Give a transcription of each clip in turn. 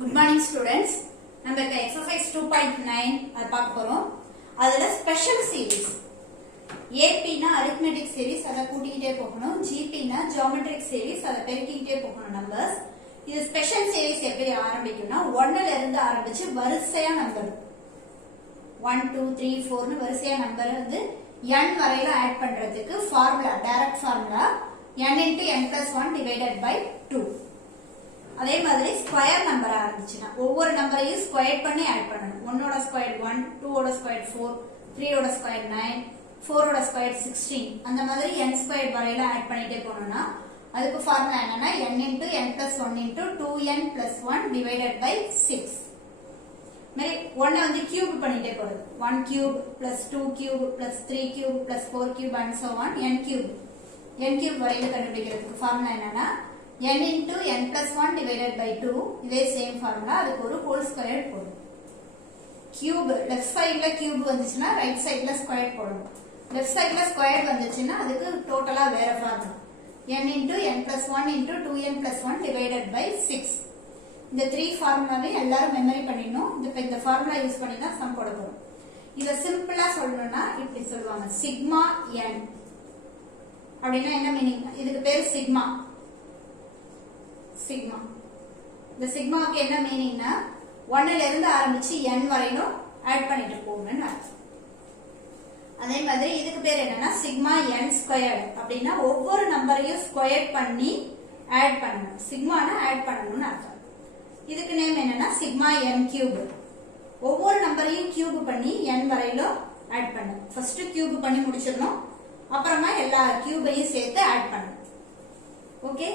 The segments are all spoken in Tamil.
Good morning students. நம்ம இப்ப exercise 2.9 அது பார்க்க போறோம். அதுல special series. AP னா arithmetic series அத கூட்டிக்கிட்டே போகணும். GP னா geometric series அத பெருக்கிக்கிட்டே போகணும் numbers. இது special series எப்படி ஆரம்பிக்கும்னா 1 ல இருந்து ஆரம்பிச்சு வரிசையா நம்பர் 1 2 3 4 னு வரிசையா நம்பர் வந்து n வரையில ஆட் பண்றதுக்கு formula direct formula n into n plus 1 divided by 2. அதே மாதிரி ஸ்கொயர் நம்பர் ஆரம்பிச்சுனா ஒவ்வொரு நம்பரையும் ஸ்கொயர் பண்ணி ஆட் பண்ணணும். 1 ஓட ஸ்கொயர் 1, 2 ஓட ஸ்கொயர் 4, 3 ஓட ஸ்கொயர் 9, 4 ஓட ஸ்கொயர் 16. அந்த மாதிரி n ஸ்கொயர் வரையில ஆட் பண்ணிட்டே போனோம்னா அதுக்கு ஃபார்முலா என்னன்னா n into n plus 1 into 2n plus 1 divided by 6. மேலே 1 வந்து கியூப் பண்ணிட்டே போறது. 1 cube plus 2 cube plus 3 cube plus 4 cube and so on n cube. n cube வரையில கண்டுபிடிக்கிறதுக்கு ஃபார்முலா என்னன்னா n into n plus 1 divided by 2. இதே சேம் ஃபார்முலா அதுக்கு ஒரு ஹோல் ஸ்கொயர் போடும். கியூப் லெஃப்ட் சைடுல கியூப் வந்துச்சுன்னா ரைட் சைடுல ஸ்கொயர் போடணும். லெஃப்ட் சைடுல ஸ்கொயர் வந்துச்சுன்னா அதுக்கு டோட்டலா வேற formula n into n plus 1 into 2n plus 1 divided by 6. இந்த 3 ஃபார்முலாவை எல்லாரும் மெமரி பண்ணிடணும். இந்த ஃபார்முலா யூஸ் பண்ணி தான் சம் போட போறோம். இத சிம்பிளா சொல்லணும்னா இப்படி சொல்லுவாங்க சிக்மா n அப்படின்னா என்ன மீனிங்? இதுக்கு பேர் சிக்மா. சிக்மா இந்த சிக்மாக்கு என்ன மீனிங்னா 1 ல இருந்து ஆரம்பிச்சு n வரையிலும் ஆட் பண்ணிட்டு போகணும்னு அர்த்தம். அதே மாதிரி இதுக்கு பேர் என்னன்னா சிக்மா n ஸ்கொயர்ட் அப்படின்னா ஒவ்வொரு நம்பரையும் ஸ்கொயர் பண்ணி ஆட் பண்ணணும். சிக்மானா ஆட் பண்ணணும்னு அர்த்தம். இதுக்கு நேம் என்னன்னா சிக்மா n கியூப். ஒவ்வொரு நம்பரையும் கியூப் பண்ணி n வரையிலும் ஆட் பண்ணணும். ஃபர்ஸ்ட் கியூப் பண்ணி முடிச்சிடணும். அப்புறமா எல்லா கியூபையும் சேர்த்து ஆட் பண்ணணும். ஓகே,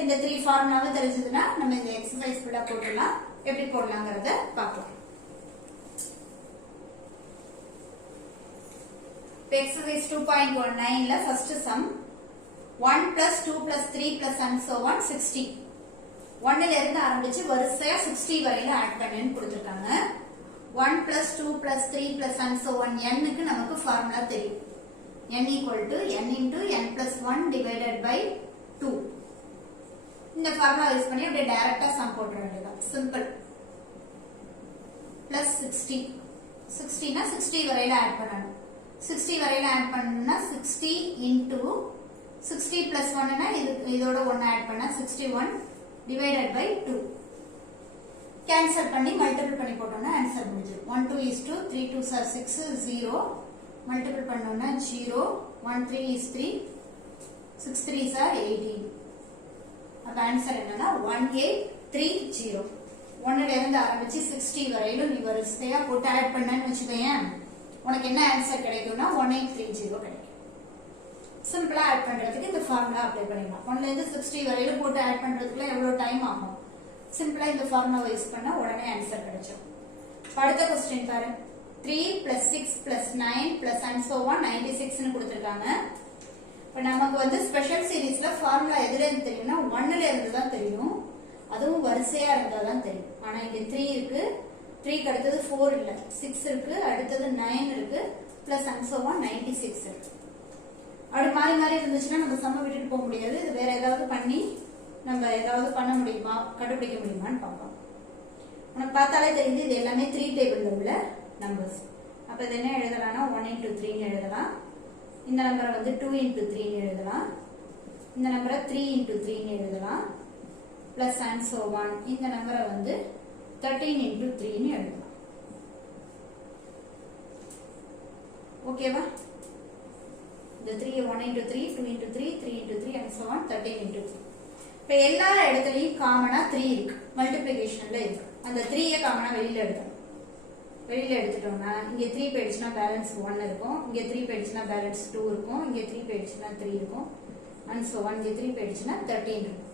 இந்த 3 ஃபார்முலாவை தெரிஞ்சதுன்னா நம்ம இந்த எக்ஸசைஸ் ஃபுல்லா போடலாம். எப்படி போடலாம்ங்கறத பார்க்கலாம். எக்ஸசைஸ் 2.19 ல first sum 1 plus 2 plus 3 plus and so on 60. 1 ல இருந்து ஆரம்பிச்சு வரிசையா 60 வரையில ஆட் பண்ணனும் கொடுத்திருக்காங்க. 1 plus 2 plus 3 plus and so on n க்கு நமக்கு ஃபார்முலா தெரியும். n equal to n into n plus 1 divided by 2. இந்த ஃபார்முலா யூஸ் பண்ணி அப்படியே டைரக்டா சம் போட வேண்டியதுதான். சிம்பிள். plus 60. 60 னா 60 வரையில ஆட் பண்ணனும். 60 வரையில ஆட் பண்ணனும்னா 60 into 60 plus 1 னா இதோட 1 ஆட் பண்ணா 61 divided by 2. கேன்சல் பண்ணி மல்டிபிள் பண்ணி போட்டோம்னா ஆன்சர் முடிஞ்சிடும். 1 2 is 2, 3 2s are 6, 0. மல்டிபிள் பண்ணோம்னா 0, 1 3 is 3, 6 3s are 18. அப்ப ஆன்சர் என்னன்னா 1830. 1 ல இருந்து ஆரம்பிச்சு 60 வரையிலும் நீ வரிசையா போட்டு ஆட் பண்ணன்னு வெச்சுக்கோயேன், உனக்கு என்ன ஆன்சர் கிடைக்கும்னா 1830 கிடைக்கும். சிம்பிளா ஆட் பண்றதுக்கு இந்த ஃபார்முலா அப்ளை பண்ணிடலாம். 1 ல இருந்து 60 வரையிலும் போட்டு ஆட் பண்றதுக்குள்ள எவ்வளவு டைம் ஆகும்? சிம்பிளா இந்த ஃபார்முலாவை யூஸ் பண்ணா உடனே ஆன்சர் கிடைச்சிடும். அடுத்த क्वेश्चन பாரு. 3 plus 6 plus 9 plus and so on 96 னு கொடுத்திருக்காங்க. இப்ப நமக்கு வந்து ஸ்பெஷல் சீரிஸ்ல ஃபார்முலா எதுல இருந்து தெரியும்னா 1 ல இருந்து தான் தெரியும். அதுவும் வரிசையா இருந்தா தான் தெரியும். ஆனா இங்க 3 இருக்கு, 3 க்கு அடுத்தது 4 இல்ல, 6 இருக்கு, அடுத்தது 9 இருக்கு, பிளஸ் and so on 96 இருக்கு. அப்படி மாறி மாறி இருந்துச்சுன்னா நம்ம சம்ம விட்டுட்டு போக முடியாது. இது வேற ஏதாவது பண்ணி நம்ம ஏதாவது பண்ண முடியுமா, கண்டுபிடிக்க முடியுமான்னு பார்ப்போம். உனக்கு பார்த்தாலே தெரியுது இது எல்லாமே 3 டேபிள்ல உள்ள நம்பர்ஸ். அப்ப இது என்ன எழுதலாம்னா 1 into 3 ன்னு எழுதலாம். இந்த நம்பரை வந்து 2 into 3 ன்னு எழுதலாம். இந்த நம்பரை 3 into 3 ன்னு எழுதலாம். பிளஸ் and so on இந்த நம்பரை வந்து 13 into 3 ன்னு எழுதலாம். ஓகேவா? இந்த 3 1 into 3, 2 into 3, 3 into 3 and so on 13 into 3. இப்ப எல்லா இடத்துலயும் காமனா 3 இருக்கு. மல்டிப்ளிகேஷன்ல இருக்கு. அந்த 3 காமனா வெளியில எடுக்கணும். வெளியில எடுத்துட்டோம்னா இங்க 3 போயிடுச்சுனா பேலன்ஸ் 1 இருக்கும், இங்க 3 போயிடுச்சுனா பேலன்ஸ் 2 இருக்கும், இங்க 3 போயிடுச்சுனா 3 இருக்கும் and so on. இங்க 3 போயிடுச்சுனா 13 இருக்கும்.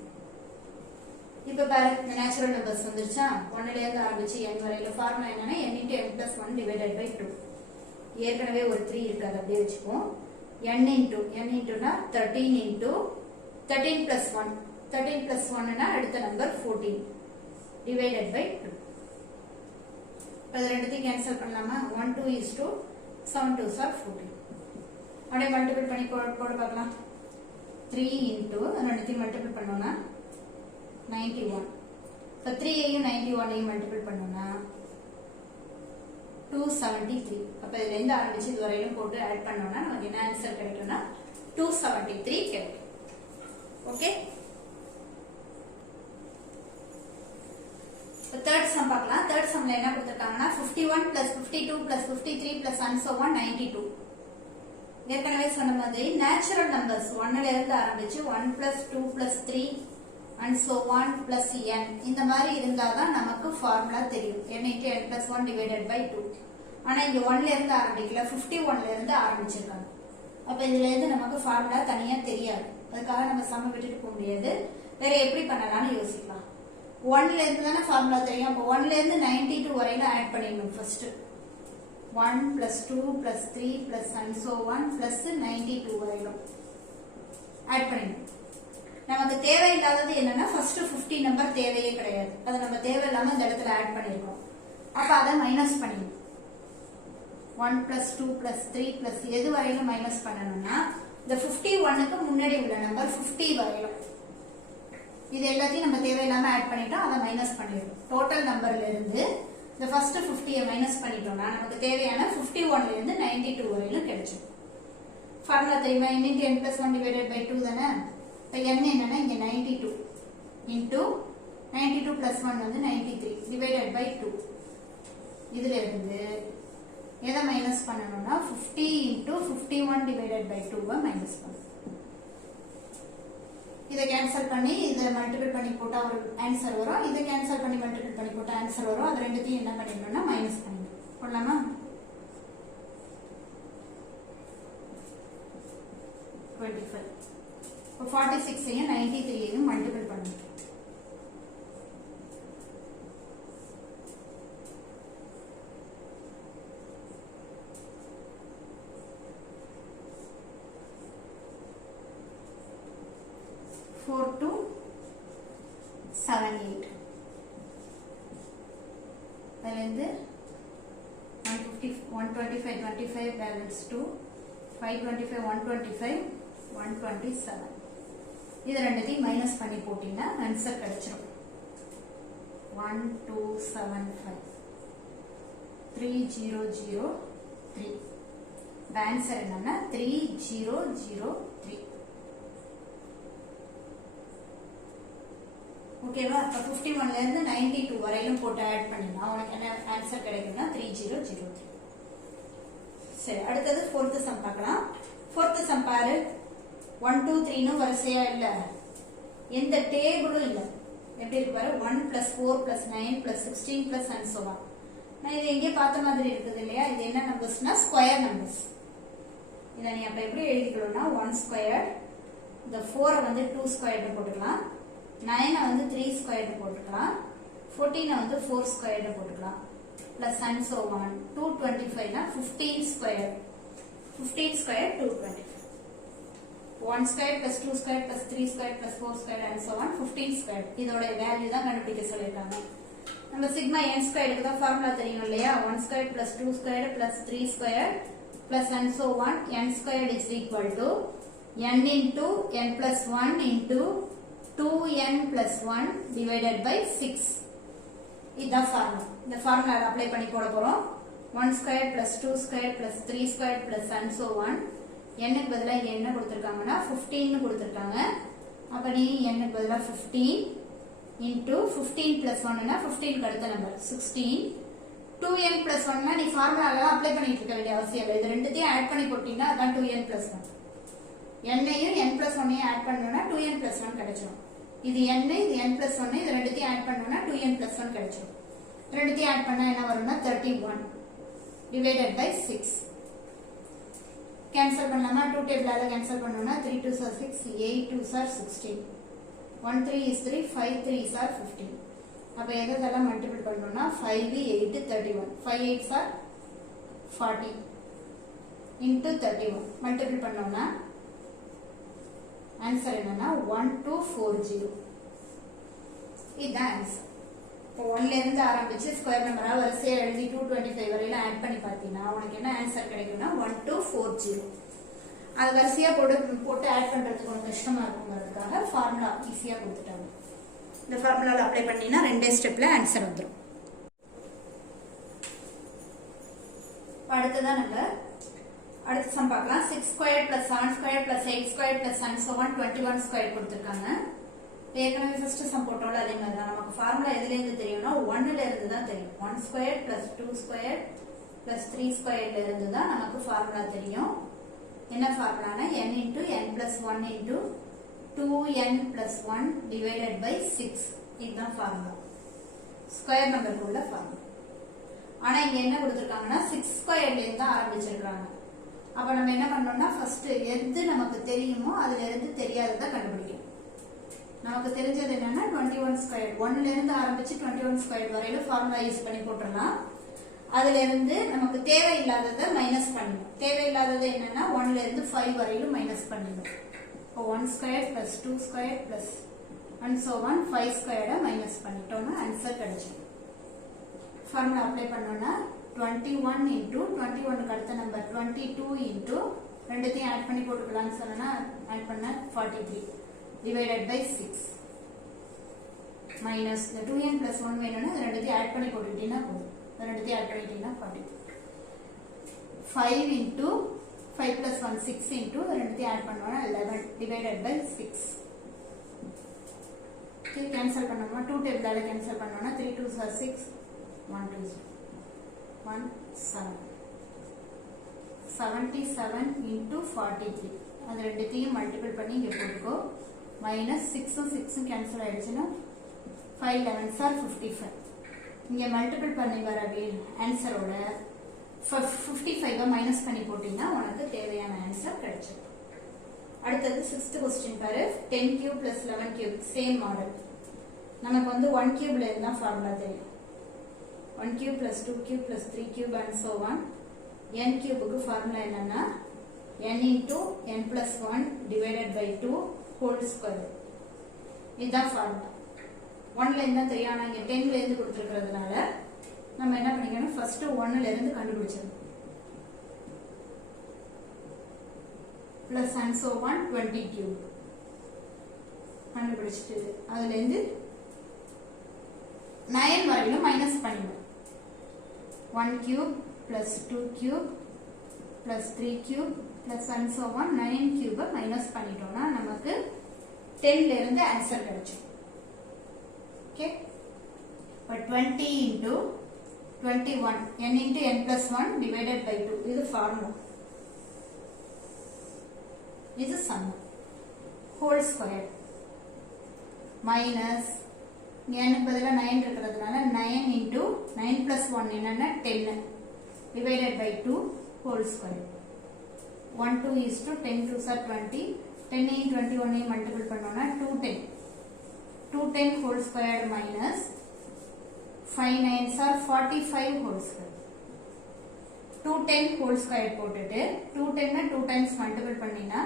இப்ப பாரு இந்த நேச்சுரல் நம்பர்ஸ் வந்துருச்சா? 1 ல இருந்து ஆரம்பிச்சு n வரையில ஃபார்முலா என்னன்னா n into n plus 1 divided by 2. ஏற்கனவே ஒரு 3 இருக்கு, அதை அப்படியே வெச்சுப்போம். n into னா 13 into 13 plus 1. 13 plus 1 னா அடுத்த நம்பர் 14 divided by 2. அது ரெண்டுத்தையும் கேன்சல் பண்ணலாமா? 1 2 is 2, 7 2s are 14. அப்படியே மல்டிபிள் பண்ணி போட பார்க்கலாம். 3 into ரெண்டுத்தையும் மல்டிபிள் பண்ணோம்னா 91. இப்போ 3ஐயும் 91ஐயும் மல்டிபிள் பண்ணோம்னா 273. அப்போ இதுல இருந்து ஆரம்பிச்சு இது வரையிலும் போட்டு ஆட் பண்ணோம்னா நமக்கு என்ன ஆன்சர் கிடைக்கும்னா 273 கிடைக்கும். ஓகே, தேர்ட் சம் பார்க்கலாம். தேர்ட் சம்ல என்ன கொடுத்திருக்காங்கன்னா 51 plus 52 plus 53 plus and so on 92. ஏற்கனவே சொன்ன மாதிரி நேச்சுரல் நம்பர்ஸ் 1ல இருந்து ஆரம்பிச்சு 1 plus 2 plus 3 and so on plus n இந்த மாதிரி இருந்தாதான் நமக்கு ஃபார்முலா தெரியும். n into n plus 1 divided by 2. ஆனா இங்க 1ல இருந்து ஆரம்பிக்கல, 51ல இருந்து ஆரம்பிச்சிருக்காங்க. அப்ப இதுல இருந்து நமக்கு ஃபார்முலா தனியா தெரியாது. அதுக்காக நம்ம சம விட்டுட்டு போக முடியாது. வேற எப்படி பண்ணலாம்னு யோசிக்கலாம். 1ல இருந்து தானே ஃபார்முலா தெரியும். அப்ப 1ல இருந்து 92 வரையில ஆட் பண்ணிடணும். First 1 plus 2 plus 3 plus and so on plus 92 வரையிலும் ஆட் பண்ணிடணும். நமக்கு தேவையில்லாதது என்னன்னா ஃபர்ஸ்ட் 50 நம்பர் தேவையே கிடையாது. அது நம்ம தேவையில்லாம இந்த இடத்துல ஆட் பண்ணிருக்கோம். அப்ப அதை மைனஸ் பண்ணிடணும். 1 plus 2 plus 3 plus எது வரையிலும் மைனஸ் பண்ணணும்னா இந்த 51க்கு முன்னாடி உள்ள நம்பர் 50 வரையிலும் இது எல்லாத்தையும் நம்ம தேவையில்லாம ஆட் பண்ணிட்டோம். அதை மைனஸ் பண்ணிடணும். டோட்டல் நம்பர்ல இருந்து இந்த ஃபர்ஸ்ட் 50 மைனஸ் பண்ணிட்டோம்னா நமக்கு தேவையான 51ல இருந்து 92 வரையிலும் கிடைச்சிடும். ஃபார்முலா தெரியுமா? n into n plus 1 divided by 2 தானே. இப்போ n என்னன்னா இங்க 92 into 92 plus 1 வந்து 93 divided by 2. இதுல இருந்து எதை மைனஸ் பண்ணணும்னா 50 into 51 divided by 2 மைனஸ் பண்ணணும். இதை கேன்சல் பண்ணி இதை மல்டிபிள் பண்ணி போட்டா ஒரு ஆன்சர் வரும். இதை கேன்சல் பண்ணி மல்டிபிள் பண்ணி போட்டா ஆன்சர் வரும். அது ரெண்டுத்தையும் என்ன பண்ணிடணும்னா மைனஸ் பண்ணிடணும். போடலாமா? 25. இப்போ 46ஐயும் 93ஐயும் மல்டிபிள் பண்ணணும். Four to 7 8. அதிலிருந்து 150 125 25 balance 2 525 125 127. இது ரெண்டுத்தையும் மைனஸ் பண்ணி போட்டீங்கன்னா ஆன்சர் கிடைச்சிடும். 1275 3003. ஆன்சர் என்னன்னா 3003. ஓகேவா? அப்ப 51ல இருந்து 92 வரையிலும் போட்டு ஆட் பண்ணினா உனக்கு என்ன ஆன்சர் கிடைக்கும்னா 3003. சரி, அடுத்தது fourth சம் பார்க்கலாம். fourth சம் பாரு. 1 2 3 வரிசையா இல்ல, எந்த டேபிளும் இல்ல. எப்படி இருக்கு பாரு. 1 plus 4 plus 9 plus 16 plus and so on. நான் இது எங்கே பார்த்த மாதிரி இருக்குது இல்லையா? இது என்ன நம்பர்ஸ்னா ஸ்கொயர் நம்பர்ஸ். இதை நீ அப்ப எப்படி எழுதிக்கணும்னா 1 ஸ்கொயர், இந்த 4 வந்து 2 ஸ்கொயர்னு போட்டுக்கலாம், 9 வந்து 3 ஸ்கொயர்னு போட்டுக்கலாம், 14 வந்து 4 ஸ்கொயர்னு போட்டுக்கலாம், plus and so on. 225 னா 15 square, 15 square 225. 1 square plus 2 square plus 3 square plus 4 square and so on 15 square. இதோட வேல்யூ தான் கண்டுபிடிக்க சொல்லிருக்காங்க. நம்ம சிக்மா n ஸ்கொயருக்கு தான் ஃபார்முலா தெரியும் இல்லையா? 1 square plus 2 square plus 3 square plus and so on. n square is equal to n into n plus 1 into 2n plus 1 divided by 6. இதுதான் ஃபார்முலா. இந்த ஃபார்முலா அப்ளை பண்ணி போட போறோம். 1 square plus 2 square plus 3 square plus and so on. n க்கு பதிலா இங்க என்ன கொடுத்திருக்காங்கன்னா 15 னு கொடுத்திருக்காங்க. அப்ப நீ n க்கு பதிலா 15 into 15 plus 1 னா 15 க்கு அடுத்த நம்பர் 16. 2n plus 1 னா நீ ஃபார்முலால அப்ளை பண்ணிட்டு இருக்க வேண்டிய அவசியம் இல்லை. இது ரெண்டுத்தையும் ஆட் பண்ணி போட்டீங்கன்னா அதான் 2n plus 1. n-ஐயும் n plus 1-ஐயும் ஆட் பண்ணோம்னா 2n plus 1 கிடைச்சிடும். இது n, இது n plus 1, இது ரெண்டுத்தையும் ஆட் பண்ணோம்னா 2n plus 1 கிடைச்சிடும். ரெண்டுத்தையும் ஆட் பண்ணா என்ன வரும்னா 31 divided by 6. கேன்சல் பண்ணலாமா? 2 டேபிளால கேன்சல் பண்ணோம்னா 3 2s are 6, 8 2s are 16. 1 3 is 3, 5 3s are 15. அப்ப எதெல்லாம் மல்டிபிள் பண்ணோம்னா 5 8 31, 5 8s are 40 into 31 மல்டிபிள் பண்ணோம்னா ஆன்சர் என்னன்னா 1240. இதுதான் ஆன்சர். இப்போ 1ல இருந்து ஆரம்பிச்சு ஸ்கொயர் நம்பரா வரிசையா எழுதி 225 வரையில ஆட் பண்ணி பார்த்தீங்கன்னா உனக்கு என்ன ஆன்சர் கிடைக்கும்னா 1240. அது வரிசையா போட்டு ஆட் பண்றதுக்கு கொஞ்சம் கஷ்டமா இருக்குங்கிறதுக்காக ஃபார்முலா ஈஸியா கொடுத்துட்டாங்க. இந்த ஃபார்முலாவில் அப்ளை பண்ணினா ரெண்டே ஸ்டெப்ல ஆன்சர் வந்துடும். அடுத்ததான் நம்ம அடுத்த சம் பார்க்கலாம். 6 square plus 7 square plus 8 square plus and so on 21 square கொடுத்துருக்காங்க. ஏற்கனவே ஃபர்ஸ்ட் சம் போட்டோம்ல அதே மாதிரி தான். நமக்கு ஃபார்முலா எதுல இருந்து தெரியும்னா 1ல இருந்து தான் தெரியும். 1 ஸ்கொயர் பிளஸ் 2 ஸ்கொயர் பிளஸ் 3 ஸ்கொயர்ல இருந்து தான் நமக்கு ஃபார்முலா தெரியும். என்ன ஃபார்முலானா n into n plus 1 into 2n plus 1 divided by 6. இதுதான் ஃபார்முலா, ஸ்கொயர் நம்பருக்கு உள்ள ஃபார்முலா. ஆனா இங்க என்ன கொடுத்திருக்காங்கன்னா 6 ஸ்கொயர்ல இருந்து தான் ஆரம்பிச்சிருக்காங்க. அப்ப நம்ம என்ன பண்ணோம்னா ஃபர்ஸ்ட் எது நமக்கு தெரியுமோ அதுல இருந்து தெரியாததை கண்டுபிடிக்கணும். நமக்கு தெரிஞ்சது என்னன்னா 21 ஸ்கொயர், 1ல இருந்து ஆரம்பிச்சு 21 ஸ்கொயர் வரையில ஃபார்முலா யூஸ் பண்ணி போட்டுடலாம். அதுல இருந்து நமக்கு தேவையில்லாததை மைனஸ் பண்ணணும். தேவையில்லாதது என்னன்னா 1ல இருந்து 5 வரையிலும் மைனஸ் பண்ணணும். இப்போ 1 square plus 2 square plus and so on 5 ஸ்கொயரை மைனஸ் பண்ணிட்டோம்னா ஆன்சர் கிடைச்சிடும். ஃபார்முலா அப்ளை பண்ணோம்னா 21 into 21க்கு அடுத்த நம்பர் 22 into ரெண்டுத்தையும் ஆட் பண்ணி போட்டுக்கலாம்னு சொன்னா ஆட் பண்ண 43 divided by 6 minus the 2n plus 1 வேணும்னா அது ரெண்டுத்தையும் ஆட் பண்ணி போட்டுக்கிட்டீங்கன்னா போதும். ரெண்டுத்தையும் ஆட் பண்ணிட்டீங்கன்னா 40. 5 into 5 plus 1 6 into ரெண்டுத்தையும் ஆட் பண்ணோம்னா 11 divided by 6. ஓகே, கேன்சல் பண்ணோம்னா 2 டேபிளால கேன்சல் பண்ணோம்னா 3 2s are 6 1 2 1 7 77 into 43. அது ரெண்டுத்தையும் மல்டிபிள் பண்ணி இங்க போட்டுக்கோ. மைனஸ் 6 6 கேன்சல் ஆயிடுச்சுன்னா 5 11s are 55. இங்க மல்டிபிள் பண்ணி வர ஆன்சரோட 55 மைனஸ் பண்ணி போட்டீங்கன்னா உனக்கு தேவையான ஆன்சர் கிடைச்சிடும். அடுத்தது 6th क्वेश्चन பாரு. 10 cube plus 11 cube same model. நமக்கு வந்து 1 cubeல இருந்தா ஃபார்முலா தெரியும். 1 cube plus 2 cube plus 3 cube and so on. n cubeக்கு ஃபார்முலா என்னன்னா n into n plus 1 divided by 2 whole square. இதுதான் ஃபார்முலா. 1ல இருந்தா தெரியும், ஆனா இங்க 10ல இருந்து கொடுத்திருக்கிறதுனால நம்ம என்ன பண்ணிக்கணும், ஃபர்ஸ்ட் 1ல இருந்து கண்டுபிடிச்சிடணும். plus and so on 20 cube கண்டுபிடிச்சிட்டு அதுல இருந்து 9 வரையிலும் மைனஸ் பண்ணிடணும். 1 cube plus 2 cube plus 3 cube plus and so on 9 cube minus பண்ணிட்டோம்னா நமக்கு 10ல இருந்து ஆன்சர் கிடைச்சிடும். ஓகே, இப்போ 20 into 21 n into n plus 1 divided by 2 இது ஃபார்முலா. இது sum whole square minus n பதிலா 9 இருக்கிறதுனால 9 into 9 plus 1 என்னன்னா 10 divided by 2 whole square. 1 2 is to 10 2s are 20. 10 in 21 multiple பண்ணோம்னா 210. 210 whole square minus 5 9s are 45 whole square. 210 whole square போட்டுட்டு 210 2 times multiple பண்ணினா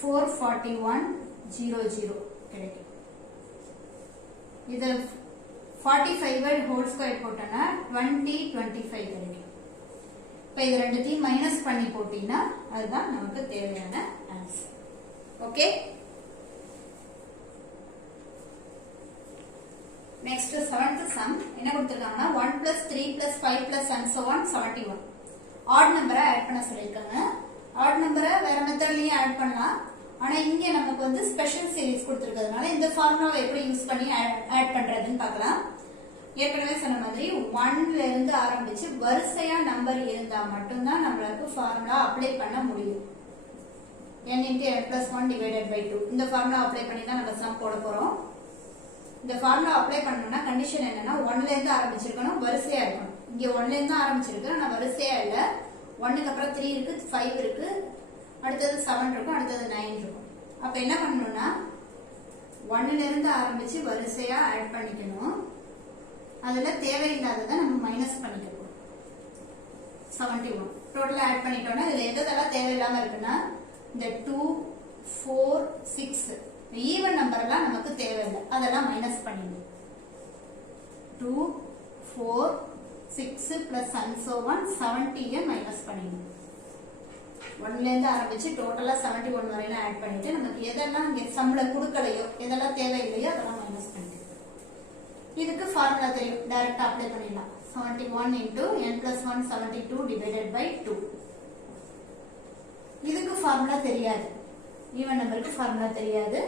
44100 கிடைக்கும். இது 45 whole square போட்டனா 2025 கிடைக்கும். இப்போ இது ரெண்டுத்தையும் மைனஸ் பண்ணி போட்டீங்கன்னா அதுதான் நமக்கு தேவையான answer. Okay, next 7th some என்ன கொடுத்திருக்காங்கன்னா 1 plus 3 plus 5 plus and so on 71. Add நம்பரை ஆட் பண்ண சொல்லியிருக்காங்க. ஆட் நம்பரை வேற மெத்தட்லயும் ஆட் பண்ணலாம். ஆனா இங்க நமக்கு வந்து ஸ்பெஷல் சீரிஸ் கொடுத்திருக்கிறதுனால இந்த ஃபார்முலாவை எப்படி யூஸ் பண்ணி ஆட் பண்றதுன்னு பார்க்கலாம். ஏற்கனவே சொன்ன மாதிரி 1ல இருந்து ஆரம்பிச்சு வரிசையா நம்பர் இருந்தா மட்டும்தான் நம்மளுக்கு ஃபார்முலா அப்ளை பண்ண முடியும். n into n plus 1 divided by 2 இந்த ஃபார்முலா அப்ளை பண்ணி தான் நம்ம சம் போட போறோம். இந்த ஃபார்முலா அப்ளை பண்ணனும்னா கண்டிஷன் என்னன்னா 1ல இருந்து ஆரம்பிச்சிருக்கணும், வரிசையா இருக்கணும். இங்க 1ல இருந்து ஆரம்பிச்சிருக்கு, ஆனா வரிசையா இல்ல. 1க்கு அப்புறம் 3 இருக்கு, 5 இருக்கு, அடுத்தது 7 இருக்கும், அடுத்தது 9 இருக்கும். அப்ப என்ன பண்ணனும்னா 1ல இருந்து ஆரம்பிச்சு வரிசையா ஆட் பண்ணிக்கணும். அதுல தேவையில்லாததை நம்ம மைனஸ் பண்ணிக்கணும். 71 டோட்டலா ஆட் பண்ணிட்டோம்னா இதுல எதெல்லாம் தேவையில்லாம இருக்குன்னா இந்த 2 4 6 ஈவன் நம்பர் எல்லாம் நமக்கு தேவையில்லை, அதெல்லாம் மைனஸ் பண்ணிடணும். 2 4 6 plus and so on 70 minus பண்ணிடணும். 1ல இருந்து ஆரம்பிச்சு டோட்டலா 71 வரையில ஆட் பண்ணிட்டு நமக்கு எதெல்லாம் இங்க சம்பள கொடுக்கலையோ எதெல்லாம் தேவையில்லையோ அதெல்லாம் மைனஸ் பண்ணிக்கணும். இதுக்கு ஃபார்முலா தெரியும், டைரக்டா அப்ளை பண்ணிடலாம். 71 into n plus 1 72 divided by 2. இதுக்கு ஃபார்முலா தெரியாது, ஈவன் நம்பருக்கு ஃபார்முலா தெரியாது.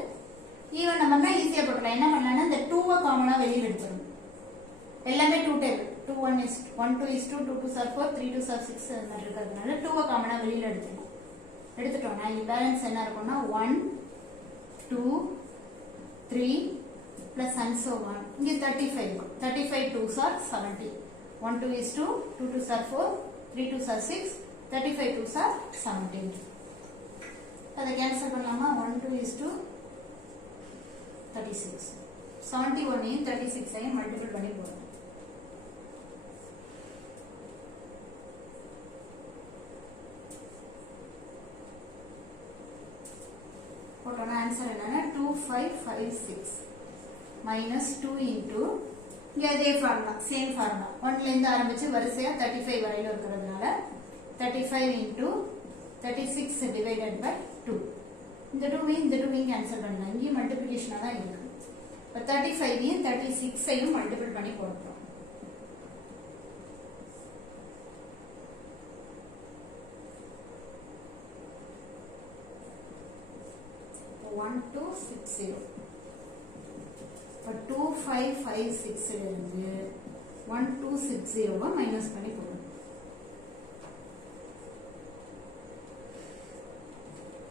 ஈவன் நம்பர்னா ஈஸியா போடலாம். என்ன பண்ணலாம்னா இந்த 2 காமனா வெளியில எடுத்துறணும். எல்லாமே 2 table, 2 1 is 1 2 is 2 2 2 are 4 3 2 are 6 அந்த மாதிரி இருக்கிறதுனால 2 காமனா வெளியில எடுத்துறணும். எடுத்துட்டோம்னா இங்க பேலன்ஸ் என்ன இருக்கும்னா 1 2 3 plus and so on. இங்க 35 இருக்கும். 35 2s are 70. 1 2 is 2 2 2s are 4 3 2s are 6 35 2s are 17. அதை கேன்சல் பண்ணலாமா? 1 2 is 2 36. 71 ஐயும் 36 ஐயும் மல்டிபிள் பண்ணி போடுறோம். போட்டோம்னா ஆன்சர் என்னன்னா 2556 minus 2 into இங்க அதே ஃபார்முலா, சேம் ஃபார்முலா 1ல இருந்து ஆரம்பிச்சு வரிசையா 35 வரையில இருக்கிறதுனால 35 into 36 divided by 2. இந்த 2 இந்த 2 கேன்சல் பண்ணலாம். இங்கே மல்டிப்ளிகேஷனா தான் இருக்கு. இப்ப 35 ஐயும் 36 ஐயும் மல்டிபிள் பண்ணி போடுறோம். 1260. இப்போ 2556 இருந்து 1260 மைனஸ் பண்ணி போடணும்.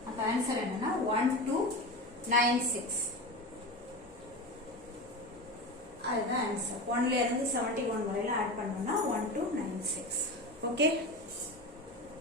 அப்ப ஆன்சர் என்னன்னா 1296. அதுதான் ஆன்சர். 1ல இருந்து 71 வரையில ஆட் பண்ணோம்னா 1296. ஓகே.